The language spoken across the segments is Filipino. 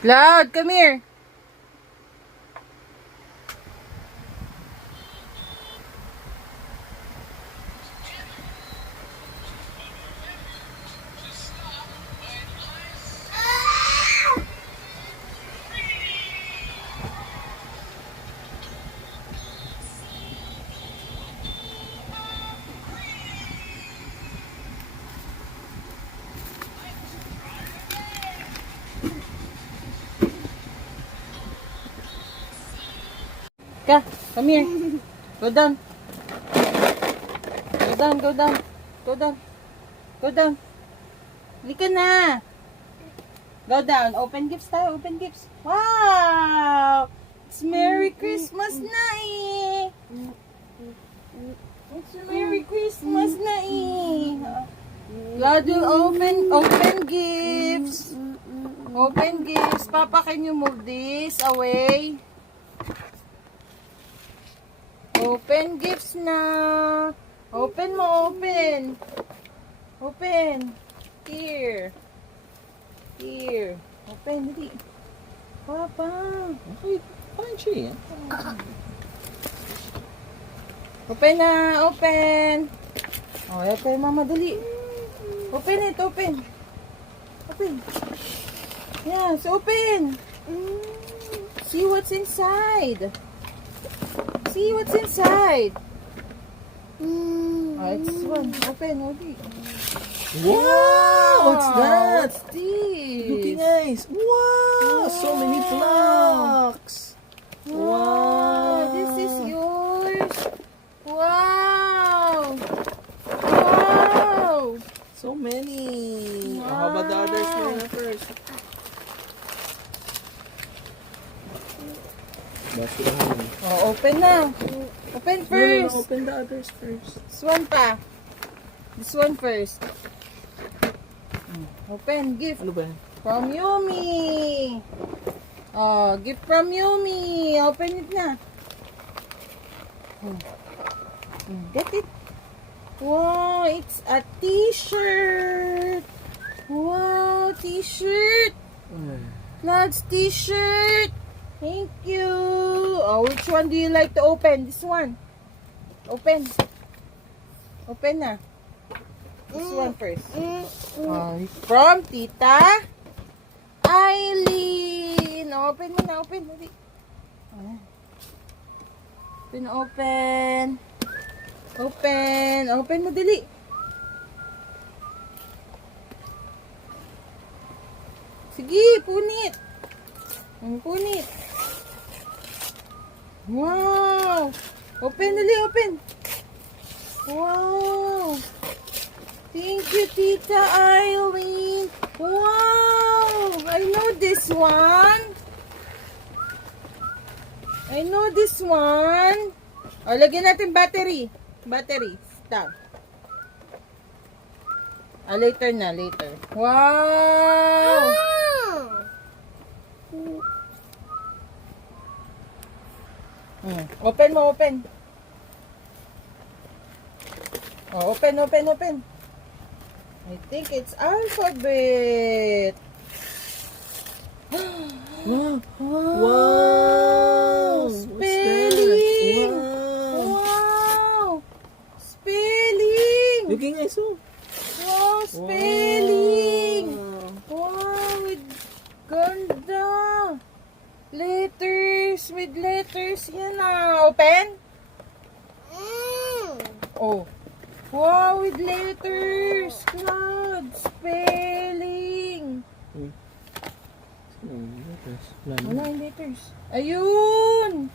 Cloud, come here. Ka, come here. Go down. Go down, go down. Go down. Go down. Halika na. Go down. Open gifts tayo. Open gifts. Wow! It's Merry Christmas na eh. It's Merry Christmas na eh. God will open gifts. Open gifts. Papa, can you move this away? Open gifts na. Open mo, open. Open. Here. Here. Open, dali. Papa. Okay, fine siya. Open na, open. Oh, open mama, dali. Open it, open. Open. Yes, open. See what's inside. See what's inside. Oh, it's one. Open, Odi. Wow! What's that? What's this? Looking nice. Wow! So many blocks. Wow! This is yours. Wow! Wow! So many. Wow. How about the others first? Basurahan. Oh, open na. Open first. No, open the others first. This one pa. This one first. Open, gift. Ano ba yan? From Yumi. Oh, gift from Yumi. Open it na. Get it. Wow, it's a t-shirt. Wow, t-shirt. Cloud's t-shirt. Thank you. Oh, which one do you like to open? This one. Open. Open na. This one first. From Tita Eileen. Open mo na, open. Dali. Open, open. Open. Open mo, dali. Sige, punit. Punit. Wow. Open, dali, open. Wow. Thank you, Tita Eileen. Wow! I know this one. I know this one. O, lagyan natin battery. Battery. Stop. Later na, later. Wow! Open mo, open. Oh, open, open, open. I think it's alphabet. Wow! Wow! Spelling! Wow! Wow! Spelling! Looking nice, oh. Wow, spelling! Wow. Wow, with ganda! Letters, with letters. Yan na. Open? Oh. Wow, with letters. Cloud. Spelling. Wala yung letters. Ayun!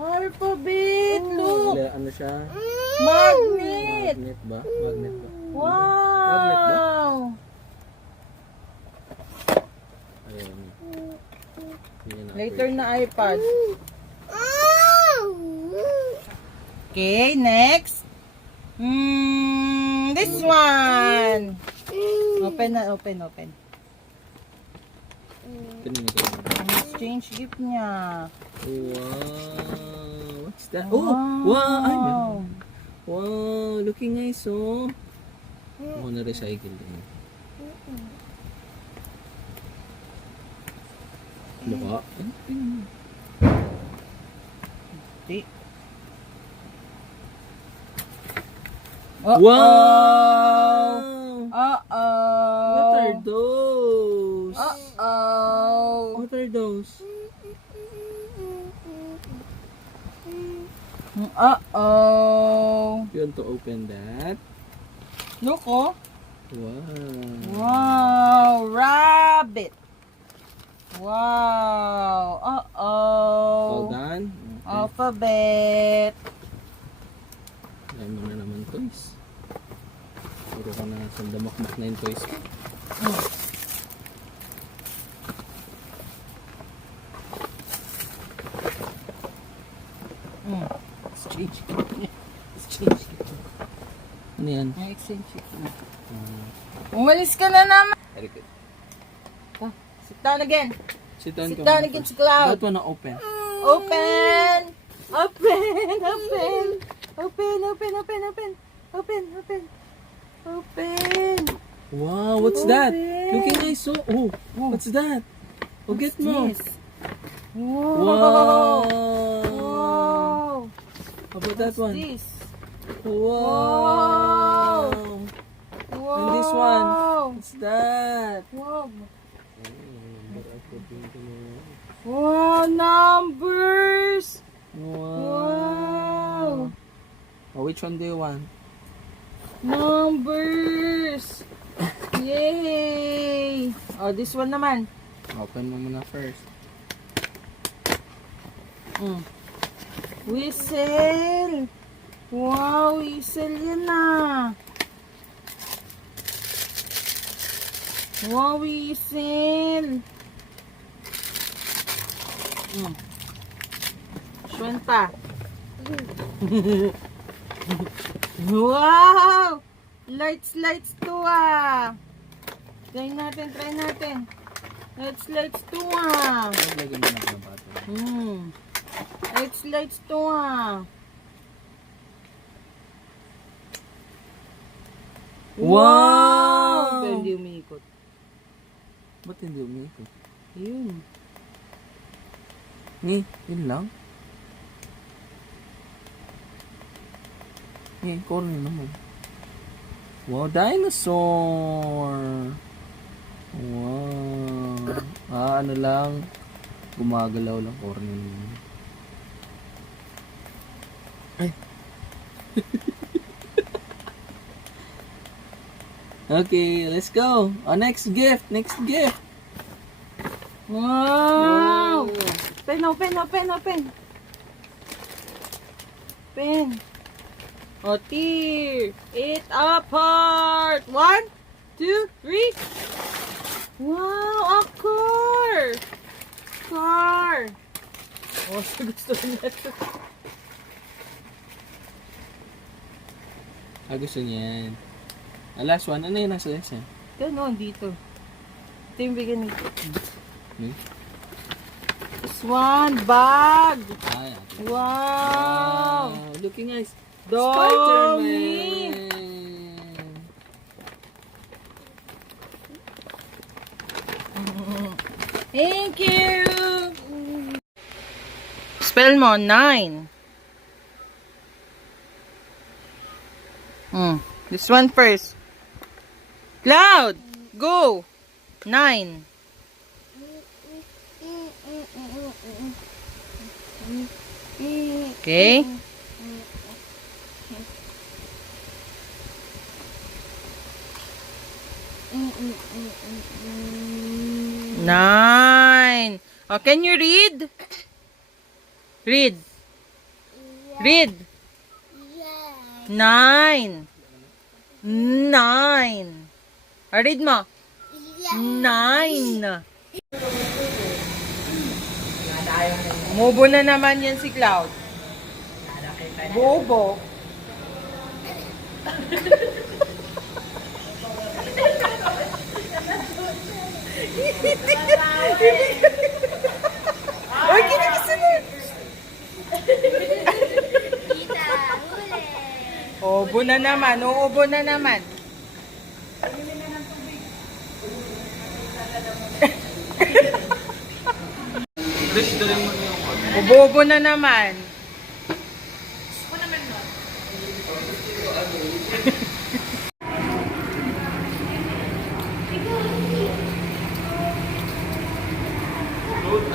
Alphabet. Look. Ano siya? Magnet. Magnet ba? Magnet ba? Magnet ba? Wow. Ayun. Later na iPad. Okay, next. This one. Open na, open, open. Strange gift niya. Wow. What's that? Oh! Wow! Ay, wow! Looking nice, oh. Ako na-recycle din. Baka. Di. Wow! Uh-oh. What are those? Uh-oh. What are those? Uh-oh. You want to open that? Look, oh. Wow. Wow. Rabbit. Wow. Uh-oh. All done? Okay. Alphabet. Alam mo na naman toys. Puro ka na sa damakmak na yung toys ko. Exchange. Exchange. Ano yan? May exchange. Umalis ka na naman. Very good. Sit down again. Sit down Sit ka down muna against first. the cloud. That one na open. Open. Open. Open. Open. Open. Open. Open. Open. Open. Open. Wow, what's that? Open. Looking nice. So, oh, what's that? Forget mo. This. Wow. Wow. Wow. How about that one? This. Wow. Wow. And this one. What's that? Wow. Wow, numbers. Wow. Oh, which one do you want? Numbers. Yay. Oh, this one naman. Open mo muna first. Whistle. Wow, whistle yan na. Wow, whistle. Shwenta. Wow! Lights to ah. Try natin. Lights to ah. Lagyan mo na ng bato. Lights to ah. Wow! Pero hindi umiikot. Ba't hindi umikot? Yun. Yun lang? Corner naman. Wow, dinosaur! Wow! Ano lang, gumagalaw lang corner naman. Ay! Okay, let's go! Next gift! Wow! Open. O, tear it apart. 1, 2, 3. Wow, a car. Oh, gusto niya ito. Gusto niyan. Last one, ano yung nasa lesson? Ganon, dito. Ito yung bigyan nito. This one, bag. Ay, okay. Wow. Looking nice. Dami. Thank you. Spell mo, 9. This one first. Cloud, go. 9. Okay. Nine. Oh, can you read? Read. Read. 9. 9. Read mo. 9. Bobo na naman yan si Cloud. Bobo. Oy, kinikisin mo. Obo na naman. Uubo na naman. Besh, dali mo na yung Ubobo na naman.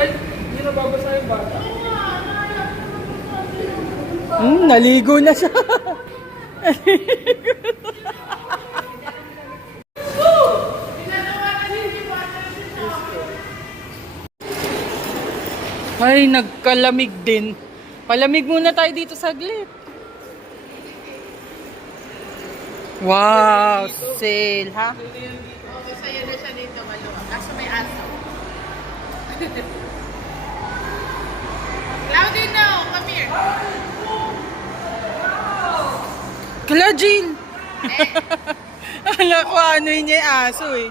Ay, hindi na babasa yung bata. Naligo na siya. Ay, nagkalamig din. Palamig muna tayo dito saglit. Wow, sale, ha? Oo, sa'yo na siya dito, maluwag. Kaso may aso. Claudino, come here. Kala, Jean! Alam ko ano yun yung aso eh.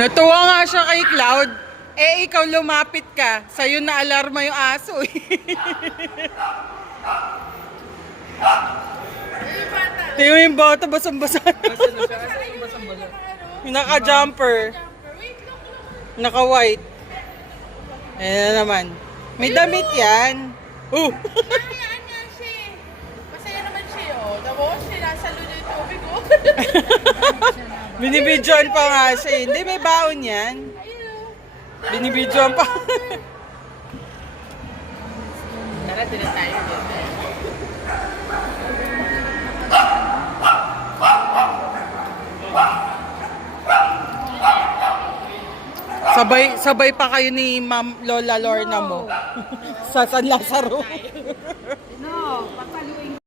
Natuwa nga siya kay Cloud. Eh, ikaw lumapit ka. Sa'yo na alarma yung aso eh. Tingnan mo yung bata, basang-basa. Yung naka-jumper. Naka-white. Ayan na naman. May damit yan. Hayaan niya siya. Masaya naman siya, oh. Tapos, sinasalo niya yung tubig, oh. Binibidyoan pa nga siya. Hindi, may baon yan. Binibidyoan pa. Tara, dito tayo. Sabay pa kayo ni Ma'am Lola Lorna mo. Sa San Lazaro. No, papaluin.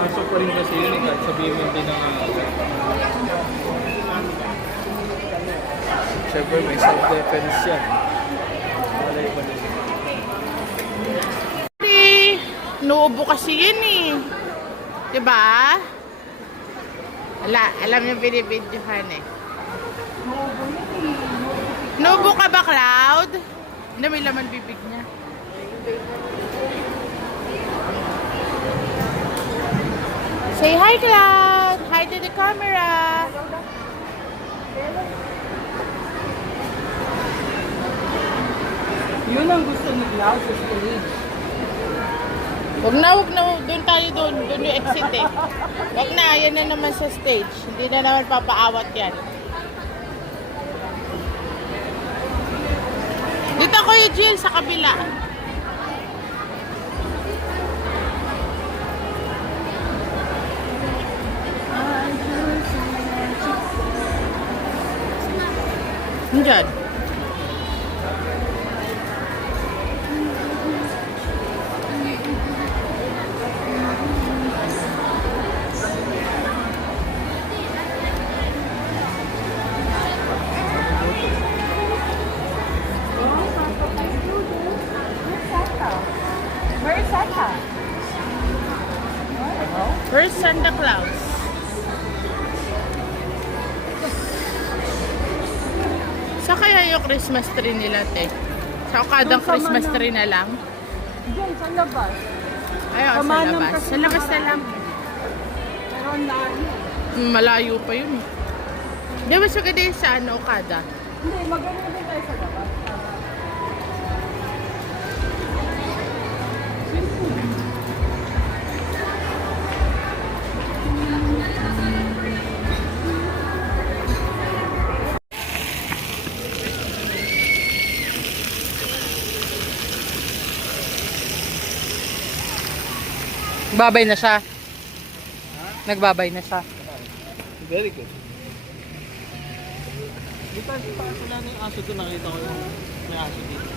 Aso pa rin kasi yun, kahit sabihin mo hindi na nga. Siyempre, may self-defense yan. Wala iba din. Nuubo kasi yun eh. Diba? Alam yung binibidyohan eh. Nuubo ka ba, Cloud? Hindi, may laman bibig niya. Say hi, Cloud! Hi to the camera! Yun ang gusto ni Cloud sa stage. Huwag na. Doon tayo doon. Doon yung exit eh. Huwag na. Yan na naman sa stage. Hindi na naman papaawat yan. Dito ko yung Jill sa kabila. Diyan. Where's Santa Claus? Sa kaya yung Christmas tree nila, te? Sa kadang Christmas tree na lang? Diyan, sa labas. Ayaw, sa Kamanang labas. kasi Sa labas na lang. Pero ang layo. Malayo pa yun eh. Di ba siya ganda sa ano, Okada? Hindi, maganda din tayo sa labas. Nagbabay na siya. Nagbabay na siya. Very good. Di pa wala na yung aso doon. Nakita ko yung may aso dito.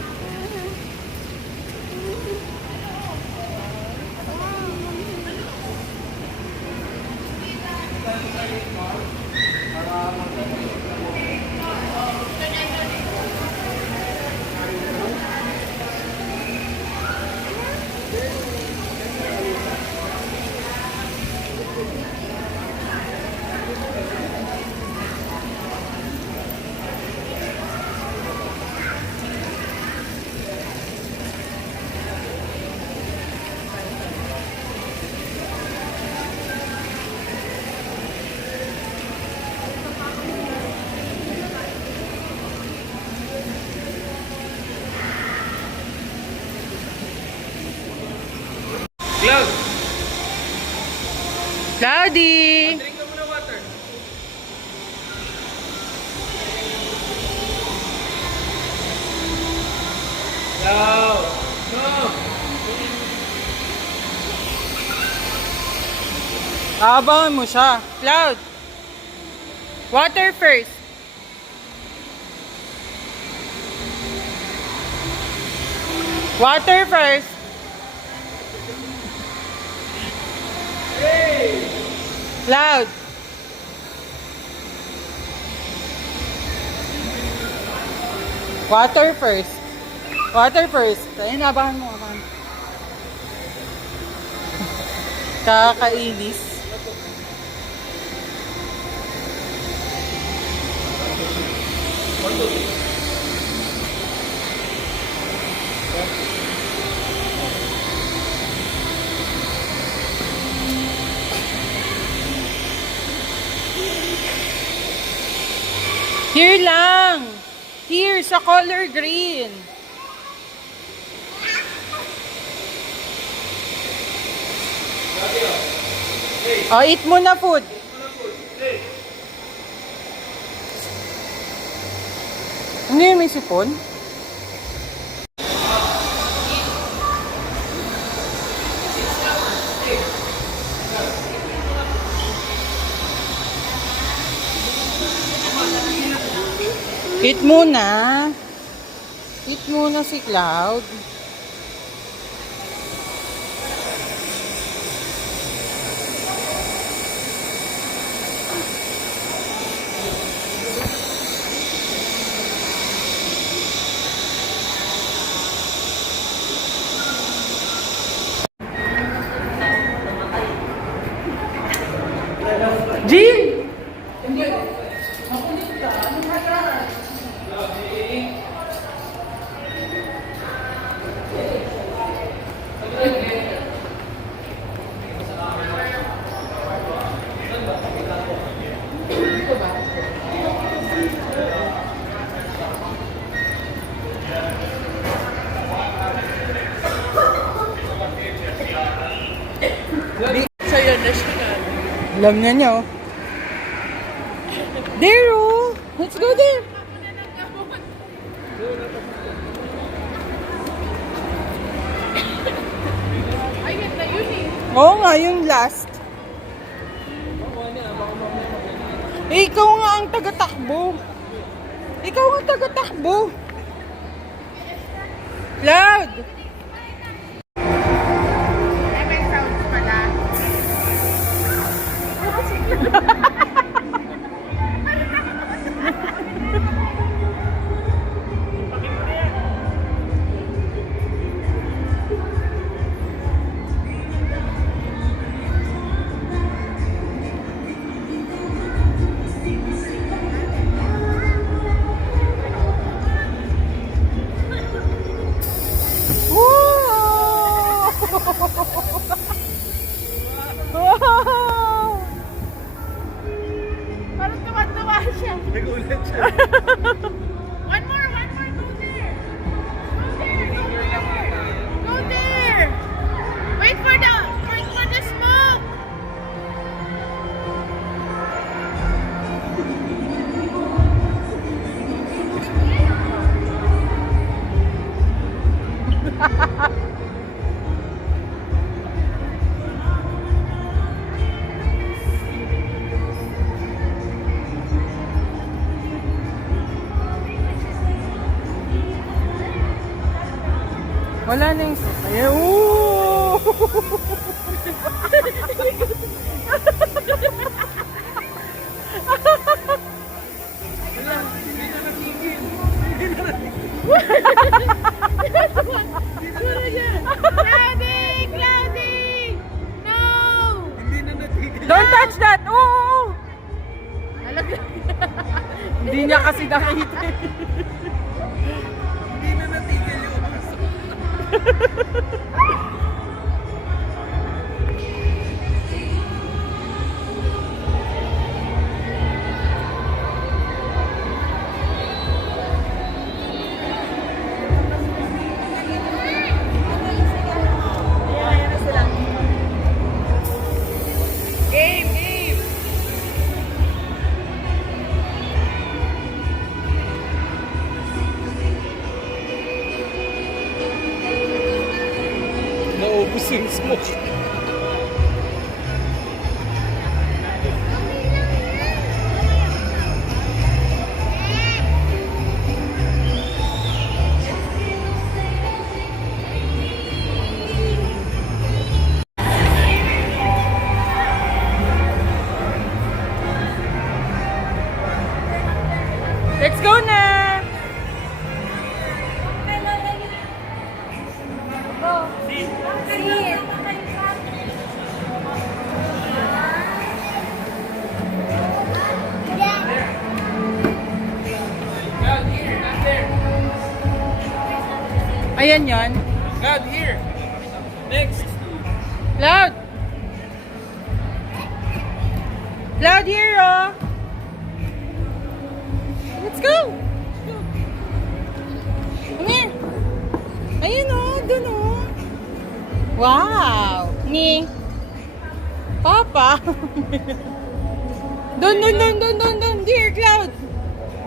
Cloud! Cloudy! Drink ka muna water. Cloud! No! Abangan mo siya. Cloud! Water first. Water first. Cloud. Water first. Water first. Ayun, abangan mo. Abangan. Kakainis. Here lang. Here, sa color green. Oh, eat mo na food. Ano yun, may sipon? Eat muna. Eat muna si Cloud. Jean! Sa'yo na siya. Alam na niya, oh. There, oh. Let's go there. Ay, ganda yun eh. Oo nga, yung last. Eh, ikaw nga ang taga-takbo. Ikaw ang taga-takbo. Cloud! Ay, may sounds pala. Wow! Parang tuwa-tuwa siya. Nagulat siya. One more, go there. Go there. Go there. Wait for the smoke. Wala na yung sopa. Ooh! Catch that! Oo! Alaga. Hindi niya kasi nakita. Hindi na natigil yung uso. Game! Game! Naubos yung smoke. Let's go na! Ayan yon. God, here. Next. Cloud! Cloud here, oh! Let's go! Come here! Ayun, oh! Dun, oh! Wow! Ni! Papa! Dun! Dear Cloud!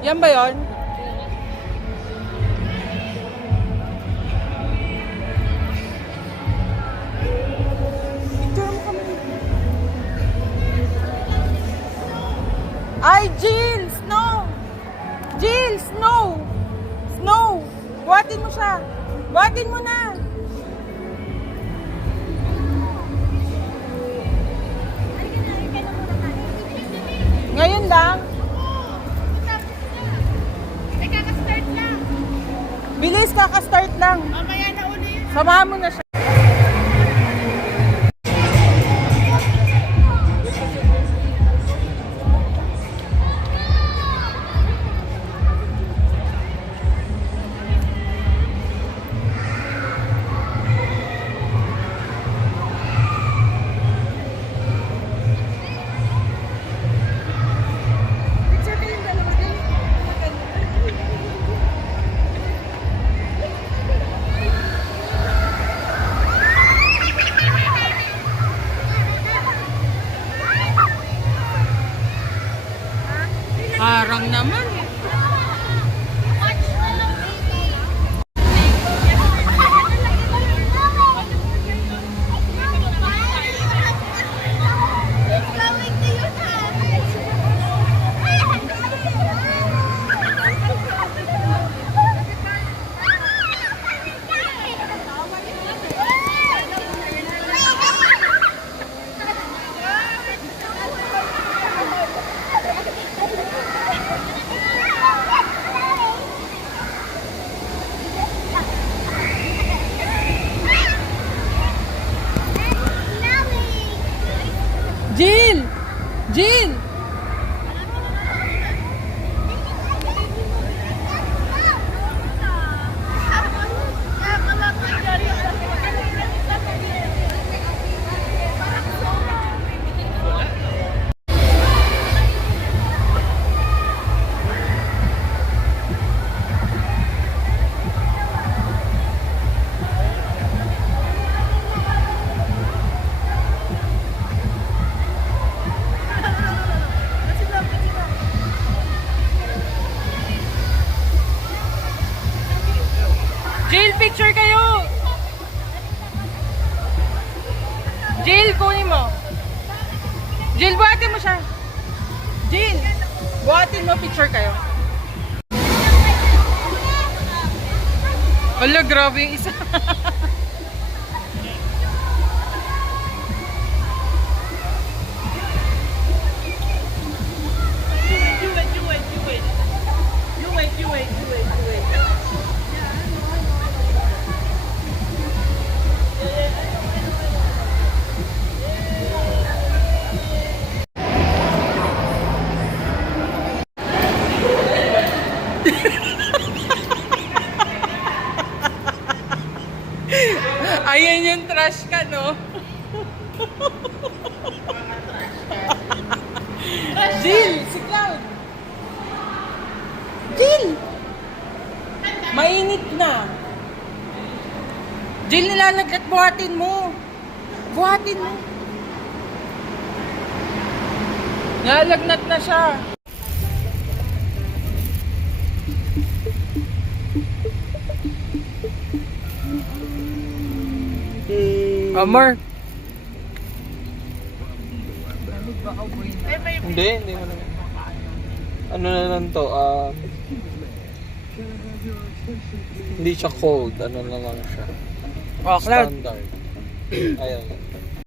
Yan ba yon? Picture mo kami. Ay, Jill! Snow! Jill! Snow! Snow! Buhatin mo siya! Buhatin mo na! Ngayon lang. Ay, kaka-start lang. Bilis, kaka-start lang. Mamaya na uli yun. Samahan mo na siya. Harang naman. Jill! Jill! Jill, picture kayo! Jill, kunin mo. Jill, buhatin mo siya. Jill, buhatin mo, picture kayo. Ala, grabe yung isa. oh. Jill! Si Cloud! Jill! Mainit na. Jill, nilalaglat. Buhatin mo. Buhatin mo. Nilalagnat na siya. Amor. Hindi mo naman. Ano na lang to, hindi siya cold, ano na lang siya. Oh, Cloud. Standard. Ayun.